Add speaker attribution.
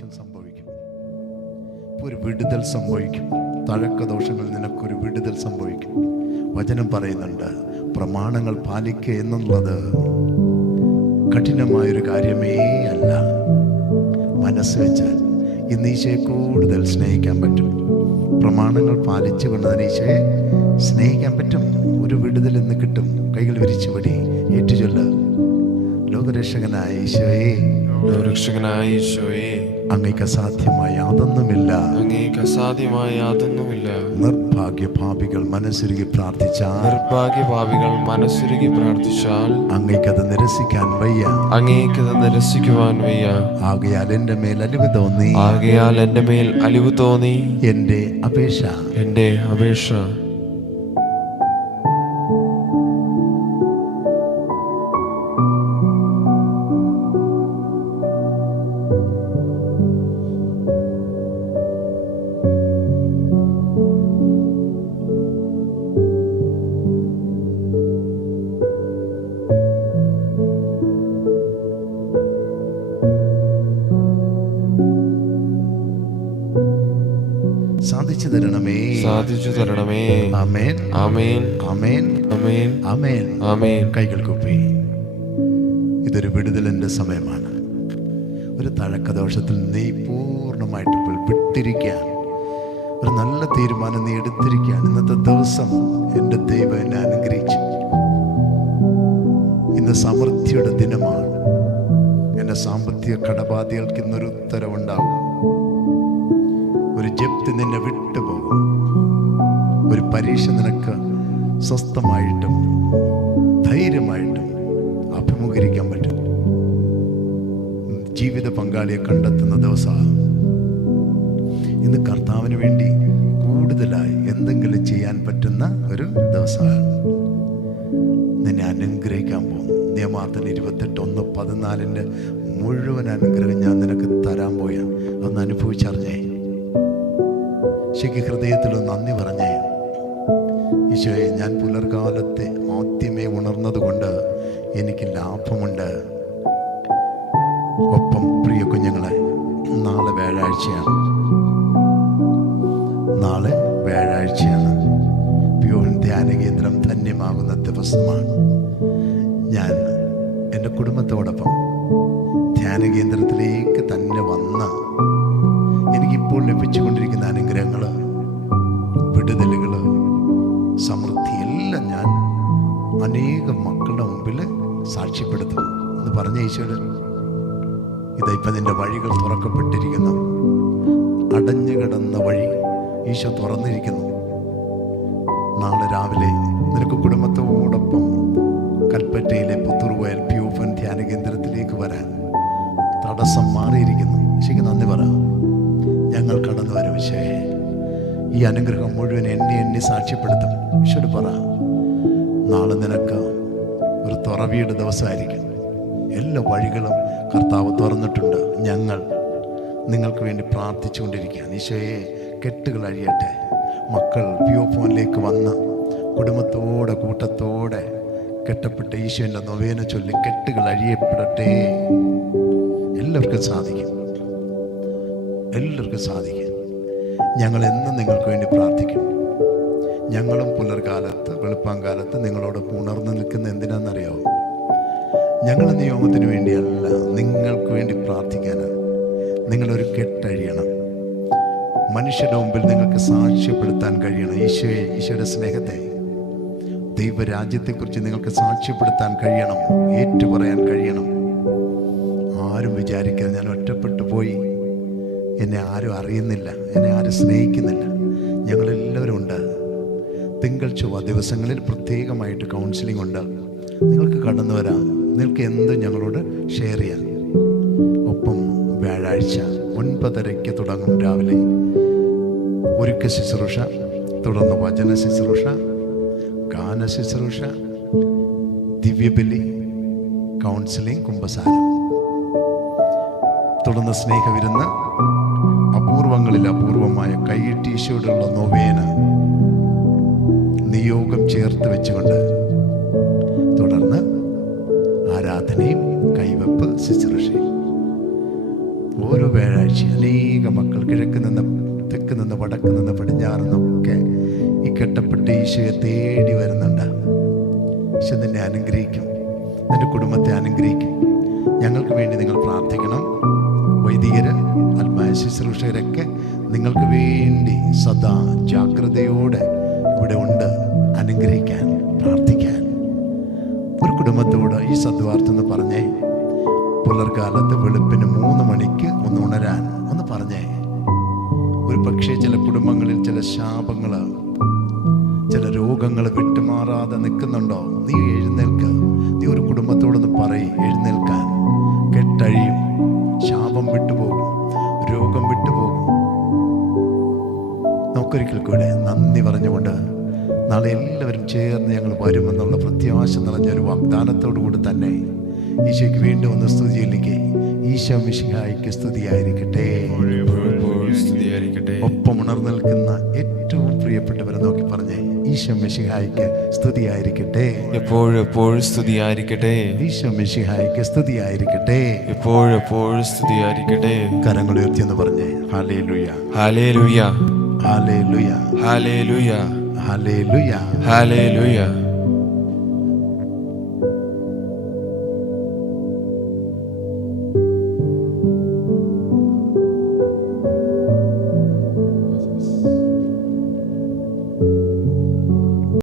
Speaker 1: സംഭവിക്കും. ഒരു വിടുതൽ സംഭവിക്കും. തഴക്ക ദോഷങ്ങളിൽ നിനക്കൊരു വിടുതൽ സംഭവിക്കും. വചനം പറയുന്നുണ്ട് പ്രമാണങ്ങൾ പാലിക്കുക എന്നുള്ളത് കഠിനമായൊരു കാര്യമേ അല്ല. മനസ്സ് വെച്ചാൽ ഇന്ന് ഈശയെ കൂടുതൽ സ്നേഹിക്കാൻ പറ്റും. പ്രമാണങ്ങൾ പാലിച്ചുകൊണ്ട് തന്നെ ഈശയെ സ്നേഹിക്കാൻ പറ്റും. ഒരു വിടുതൽ ഇന്ന് കിട്ടും. കൈകൾ വിരിച്ചു പടി ഏറ്റുചൊല്ല. ലോകരക്ഷകനായ ഈശോയെ.
Speaker 2: ലോകരക്ഷകനായ ഈശോയെ.
Speaker 1: അങ്ങേക്ക് അസാധ്യമായ യാതൊന്നുമില്ല.
Speaker 2: അങ്ങേക്ക് അസാധ്യമായ യാതൊന്നുമില്ല.
Speaker 1: നിർഭാഗ്യ പാപികൾ മനസ്സുരുകി പ്രാർത്ഥിച്ചാൽ
Speaker 2: നിർഭാഗ്യഭാവികൾ മനസ്സുരുകി പ്രാർത്ഥിച്ചാൽ
Speaker 1: അങ്ങേക്കത് നിരസിക്കാൻ വയ്യ.
Speaker 2: അങ്ങേക്കത് നിരസിക്കുവാൻ വയ്യ.
Speaker 1: ആകയാൽ എന്റെ മേൽ അലിവ് തോന്നി.
Speaker 2: ആകയാൽ എന്റെ മേൽ അലിവ് തോന്നി.
Speaker 1: എന്റെ അപേക്ഷ.
Speaker 2: എന്റെ അപേക്ഷ.
Speaker 1: ആമേൻ.
Speaker 2: ആമേൻ.
Speaker 1: ആമേൻ.
Speaker 2: ആമേൻ.
Speaker 1: ആമേൻ. കൈകൾ കുപ്പി. ഇതൊരു വിടുതലിന്റെ സമയമാണ്. ഒരു തഴക്കദോഷത്തിൽ നീ പൂർണമായിട്ട് വിട്ടിരിക്കുകയാണ് ഒരു നല്ല തീരുമാനം നീ എടുത്തിരിക്കാൻ ഇന്നത്തെ ദിവസം എന്റെ ദൈവം എന്നെ അനുഗ്രഹിച്ചു. ഇന്ന് സമൃദ്ധിയുടെ ദിനമാണ്. എന്റെ സാമ്പത്തിക കടബാധികൾക്ക് ഇന്നൊരു ഉത്തരവുണ്ടാകും. ഒരു ജപ്തി നിന്നെ വിട്ടുപോകും. പരീക്ഷ നിനക്ക് സ്വസ്ഥമായിട്ടും ധൈര്യമായിട്ടും അഭിമുഖീകരിക്കാൻ പറ്റും. ജീവിത പങ്കാളിയെ കണ്ടെത്തുന്ന ദിവസമാണ് ഇന്ന് കർത്താവിന് വേണ്ടി കൂടുതലായി എന്തെങ്കിലും ചെയ്യാൻ പറ്റുന്ന ഒരു ദിവസമാണ് നിന്നെ അനുഗ്രഹിക്കാൻ പോകുന്നു. നിയമാർത്ഥന ഇരുപത്തെട്ട് ഒന്ന് പതിനാലിന്റെ മുഴുവൻ അനുഗ്രഹം ഞാൻ നിനക്ക് തരാൻ പോയാൽ ഒന്ന് അനുഭവിച്ചറിഞ്ഞേ. ശരിക്ക് ഹൃദയത്തിൽ നന്ദി പറഞ്ഞേ. ഈശോയെ ഞാൻ പുലർകാലത്തെ ആദ്യമേ ഉണർന്നതുകൊണ്ട് എനിക്ക് ലാഭമുണ്ട്. ഒപ്പം പ്രിയ കുഞ്ഞുങ്ങളെ നാളെ വ്യാഴാഴ്ചയാണ്. നാളെ വ്യാഴാഴ്ചയാണ്. പ്യൂൺ ധ്യാന കേന്ദ്രം ധന്യമാകുന്ന ദിവസമാണ്. ഞാൻ എന്റെ കുടുംബത്തോടൊപ്പം ധ്യാന കേന്ദ്രത്തിലേക്ക് തന്നെ വന്ന എനിക്കിപ്പോൾ ലഭിച്ചുകൊണ്ടിരിക്കുന്ന അനുഗ്രഹങ്ങൾ സാക്ഷ്യപ്പെടുത്തും. എന്ന് പറഞ്ഞ ഈശ്വരൻ ഇതാ ഇപ്പം നിന്റെ വഴികൾ തുറക്കപ്പെട്ടിരിക്കുന്നു. അടഞ്ഞു കിടന്ന വഴി ഈശോ തുറന്നിരിക്കുന്നു. നാളെ രാവിലെ നിനക്ക് കുടുംബത്തോടൊപ്പം കൽപ്പറ്റയിലെ പുത്തൂർവയൽ പ്യൂഫൻ ധ്യാന കേന്ദ്രത്തിലേക്ക് വരാൻ തടസ്സം മാറിയിരിക്കുന്നു. ശരിക്ക് നന്ദി പറ. ഞങ്ങൾ കടന്നു വരും വിശേ ഈ അനുഗ്രഹം മുഴുവൻ എണ്ണി എണ്ണി സാക്ഷ്യപ്പെടുത്തും. ഈശോട് പറ നാളെ നിനക്ക് തുറവിയുടെ ദിവസമായിരിക്കും എല്ലാ വഴികളും കർത്താവ് തുറന്നിട്ടുണ്ട്. ഞങ്ങൾ നിങ്ങൾക്ക് വേണ്ടി പ്രാർത്ഥിച്ചുകൊണ്ടിരിക്കുകയാണ്. ഈശോയെ കെട്ടുകൾ അഴിയട്ടെ. മക്കൾ പിയോ ഫോണിലേക്ക് വന്ന് കുടുംബത്തോടെ കൂട്ടത്തോടെ കെട്ടപ്പെട്ട ഈശോന്റെ നൊവേന ചൊല്ലി കെട്ടുകൾ അഴിയപ്പെടട്ടെ. എല്ലാവർക്കും സാധിക്കും. എല്ലാവർക്കും സാധിക്കും. ഞങ്ങൾ എന്നും നിങ്ങൾക്ക് വേണ്ടി പ്രാർത്ഥിക്കും. ഞങ്ങളും പുലർകാലത്ത് വെളുപ്പാങ്കാലത്ത് നിങ്ങളോട് ഉണർന്നു നിൽക്കുന്ന എന്തിനാണെന്നറിയാവോ? ഞങ്ങൾ നിയോഗത്തിന് വേണ്ടിയല്ല നിങ്ങൾക്ക് വേണ്ടി പ്രാർത്ഥിക്കാനാണ് നിങ്ങളൊരു കെട്ടഴിയണം. മനുഷ്യരുടെ മുമ്പിൽ നിങ്ങൾക്ക് സാക്ഷ്യപ്പെടുത്താൻ കഴിയണം. ഈശോയെ ഈശോയുടെ സ്നേഹത്തെ. ദൈവരാജ്യത്തെക്കുറിച്ച് നിങ്ങൾക്ക് സാക്ഷ്യപ്പെടുത്താൻ കഴിയണം. ഏറ്റുപറയാൻ കഴിയണം. ആരും വിചാരിക്കാതെ ഞാൻ ഒറ്റപ്പെട്ടു പോയി. എന്നെ ആരും അറിയുന്നില്ല. എന്നെ ആരും സ്നേഹിക്കുന്നില്ല. ഞങ്ങളെല്ലാവരും ഉണ്ട് തിങ്കൾ ചൊവ്വ ദിവസങ്ങളിൽ പ്രത്യേകമായിട്ട് കൗൺസിലിംഗ് ഉണ്ട്. നിങ്ങൾക്ക് കടന്നു വരാം. നിങ്ങൾക്ക് എന്തും ഞങ്ങളോട് ഷെയർ ചെയ്യാം. ഒപ്പം വ്യാഴാഴ്ച ഒൻപതരയ്ക്ക് തുടങ്ങും രാവിലെ. ഒരുക്ക ശുശ്രൂഷ തുടർന്ന് വചന ശുശ്രൂഷ ഗാന ശുശ്രൂഷ ദിവ്യബലി കൗൺസിലിംഗ് കുംഭസാരം. തുടർന്ന് സ്നേഹവിരുന്ന് അപൂർവങ്ങളിൽ അപൂർവമായ കൈയിട്ടീശോടുള്ള നൊവേന. നിയോഗം ചേർത്ത് വെച്ചുകൊണ്ട് തുടർന്ന് ആരാധനയും കൈവപ്പ് ശുശ്രൂഷയും. ഓരോ വ്യാഴാഴ്ച അനേക മക്കൾ കിഴക്ക് നിന്ന് തെക്ക് നിന്ന് വടക്ക് നിന്ന് പടിഞ്ഞാറ് നിന്നൊക്കെ ഈ കെട്ടപ്പെട്ട ഈശോയെ തേടി വരുന്നുണ്ട്. ഈശോ നിന്നെ അനുഗ്രഹിക്കും. നിന്റെ കുടുംബത്തെ അനുഗ്രഹിക്കും. ഞങ്ങൾക്ക് വേണ്ടി നിങ്ങൾ പ്രാർത്ഥിക്കണം. വൈദികര് ആത്മായ ശുശ്രൂഷകരൊക്കെ നിങ്ങൾക്ക് വേണ്ടി സദാ ജാഗ്രതയോടെ ഇവിടെ ഉണ്ട്. അനുഗ്രഹിക്കാൻ പ്രാർത്ഥിക്കാൻ. ഒരു കുടുംബത്തോട് ഈ സദ്വാർത്ത എന്ന് പറഞ്ഞേ. പുലർകാലത്ത് വെളുപ്പിന് മൂന്ന് മണിക്ക് ഒന്ന് ഉണരാൻ ഒന്ന് പറഞ്ഞേ. ഒരു പക്ഷേ ചില കുടുംബങ്ങളിൽ ചില ശാപങ്ങൾ ചില രോഗങ്ങൾ വിട്ടുമാറാതെ നിൽക്കുന്നുണ്ടോ? നീ എഴുന്നേൽക്ക്. നീ ഒരു കുടുംബത്തോടൊന്ന് പറയും എഴുന്നേൽക്കാൻ. കെട്ടഴിയും. ശാപം വിട്ടുപോകും. രോഗം വിട്ടുപോകും. നമുക്കൊരിക്കൽ കൂടെ നന്ദി പറഞ്ഞുകൊണ്ട് നാളെ എല്ലാവരും ചേർന്ന് ഞങ്ങൾ വരുമെന്നുള്ള പ്രത്യാശ നിറഞ്ഞ ഒരു വാഗ്ദാനത്തോടു കൂടി തന്നെ ഈശോയ്ക്ക് വീണ്ടും ഒന്ന് സ്തുതിയിലേക്ക്. ഈശോ മിഷിഹായിക്ക് സ്തുതിയായിരിക്കട്ടെ. ഒപ്പം ഉണർന്നു നിൽക്കുന്ന ഏറ്റവും പ്രിയപ്പെട്ടവരെ നോക്കി പറഞ്ഞേ ഈശോ മിശിഹായിക്ക് സ്തുതിയായിരിക്കട്ടെ.
Speaker 2: സ്തുതിയായിരിക്കട്ടെ.
Speaker 1: ഈശോ സ്തുതിയായിരിക്കട്ടെ.
Speaker 2: സ്തുതിയായിരിക്കട്ടെ.
Speaker 1: കരങ്ങൾ ഉയർത്തിയെന്ന് പറഞ്ഞേ ഹാലേ ലുയ
Speaker 2: ഹാലേ ലുയ
Speaker 1: ഹാലേ ലുയ
Speaker 2: ഹാലേ ലുയ
Speaker 1: ഹാലേ ലുയ
Speaker 2: ഹാലേ ലുയ